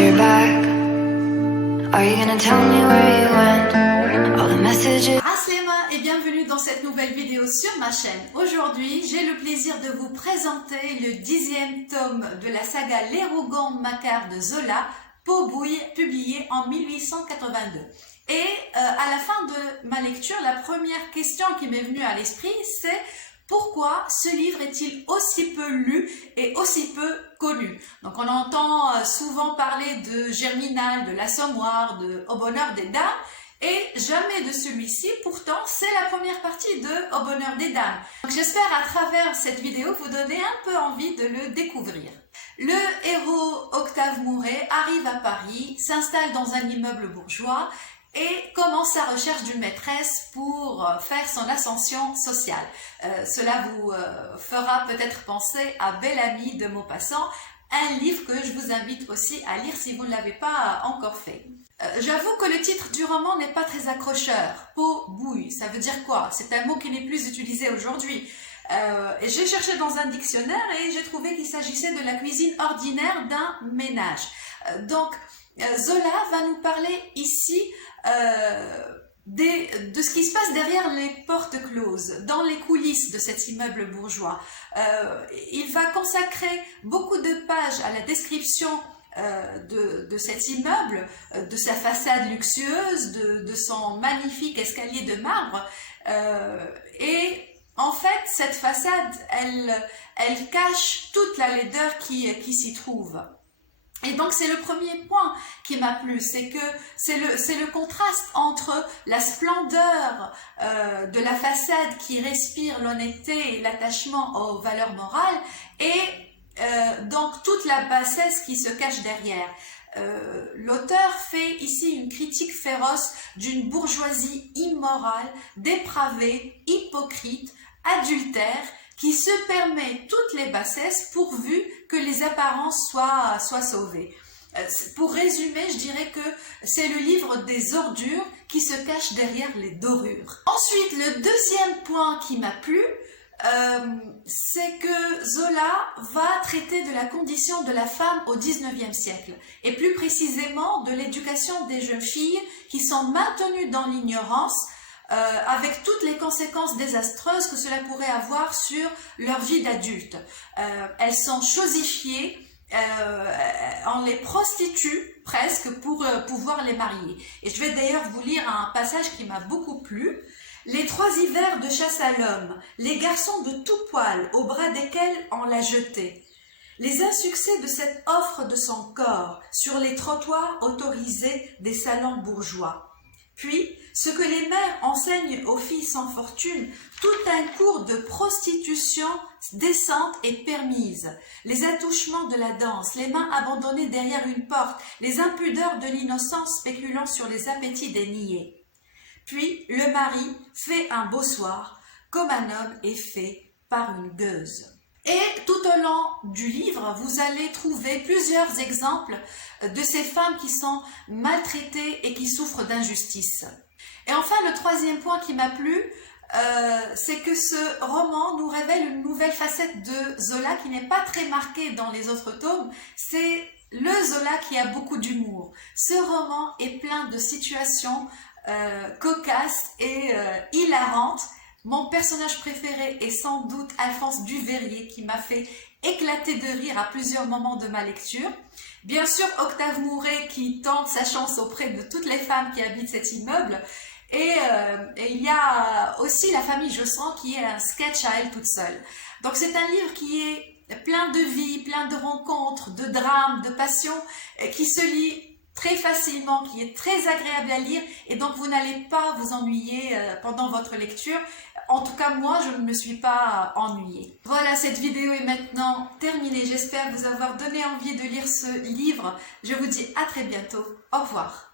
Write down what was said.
your back? Are you gonna tell me where you went? All the messages. Assalama et bienvenue dans cette nouvelle vidéo sur ma chaîne. Aujourd'hui, j'ai le plaisir de vous présenter le 10e tome de la saga Les Rougons Macquart de Zola, Peau bouille, publié en 1882. Et à la fin de ma lecture, la première question qui m'est venue à l'esprit, c'est pourquoi ce livre est-il aussi peu lu et aussi peu connu? Donc on entend souvent parler de Germinal, de l'Assommoir, de Au bonheur des dames, et jamais de celui-ci. Pourtant, c'est la première partie de Au bonheur des dames. Donc j'espère à travers cette vidéo vous donner un peu envie de le découvrir. Le héros Octave Mouret arrive à Paris, s'installe dans un immeuble bourgeois et commence sa recherche d'une maîtresse pour faire son ascension sociale. Cela vous fera peut-être penser à Belle Amie de Maupassant, un livre que je vous invite aussi à lire si vous ne l'avez pas encore fait. J'avoue que le titre du roman n'est pas très accrocheur. Peau bouille, ça veut dire quoi? C'est un mot qui n'est plus utilisé aujourd'hui. J'ai cherché dans un dictionnaire et j'ai trouvé qu'il s'agissait de la cuisine ordinaire d'un ménage. Donc, Zola va nous parler ici de ce qui se passe derrière les portes closes, dans les coulisses de cet immeuble bourgeois. Il va consacrer beaucoup de pages à la description de cet immeuble, de sa façade luxueuse, de son magnifique escalier de marbre. Et en fait, cette façade, elle cache toute la laideur qui s'y trouve. Et donc c'est le premier point qui m'a plu, c'est que c'est le contraste entre la splendeur de la façade qui respire l'honnêteté et l'attachement aux valeurs morales et donc toute la bassesse qui se cache derrière. L'auteur fait ici une critique féroce d'une bourgeoisie immorale, dépravée, hypocrite, adultère, qui se permet toutes les bassesses pourvu que les apparences soient sauvées. Pour résumer, je dirais que c'est le livre des ordures qui se cache derrière les dorures. Ensuite, le deuxième point qui m'a plu, c'est que Zola va traiter de la condition de la femme au XIXe siècle, et plus précisément de l'éducation des jeunes filles qui sont maintenues dans l'ignorance, avec toutes les conséquences désastreuses que cela pourrait avoir sur leur vie d'adulte. Elles sont chosifiées, on les prostitue presque pour pouvoir les marier. Et je vais d'ailleurs vous lire un passage qui m'a beaucoup plu. Les 3 hivers de chasse à l'homme, les garçons de tout poil, au bras desquels on l'a jeté. Les insuccès de cette offre de son corps sur les trottoirs autorisés des salons bourgeois. Puis, ce que les mères enseignent aux filles sans fortune, tout un cours de prostitution décente et permise, les attouchements de la danse, les mains abandonnées derrière une porte, les impudeurs de l'innocence spéculant sur les appétits des niais. Puis, le mari fait un beau soir, comme un homme est fait par une gueuse. Et tout au long du livre, vous allez trouver plusieurs exemples de ces femmes qui sont maltraitées et qui souffrent d'injustice. Et enfin, le troisième point qui m'a plu, c'est que ce roman nous révèle une nouvelle facette de Zola qui n'est pas très marquée dans les autres tomes. C'est le Zola qui a beaucoup d'humour. Ce roman est plein de situations cocasses et hilarantes. Mon personnage préféré est sans doute Alphonse Duveyrier qui m'a fait éclater de rire à plusieurs moments de ma lecture. Bien sûr, Octave Mouret qui tente sa chance auprès de toutes les femmes qui habitent cet immeuble. Et il y a aussi la famille Josserand qui est un sketch à elle toute seule. Donc c'est un livre qui est plein de vie, plein de rencontres, de drames, de passions, qui se lit très facilement, qui est très agréable à lire et donc vous n'allez pas vous ennuyer pendant votre lecture. En tout cas, moi, je ne me suis pas ennuyée. Voilà, cette vidéo est maintenant terminée. J'espère vous avoir donné envie de lire ce livre. Je vous dis à très bientôt. Au revoir.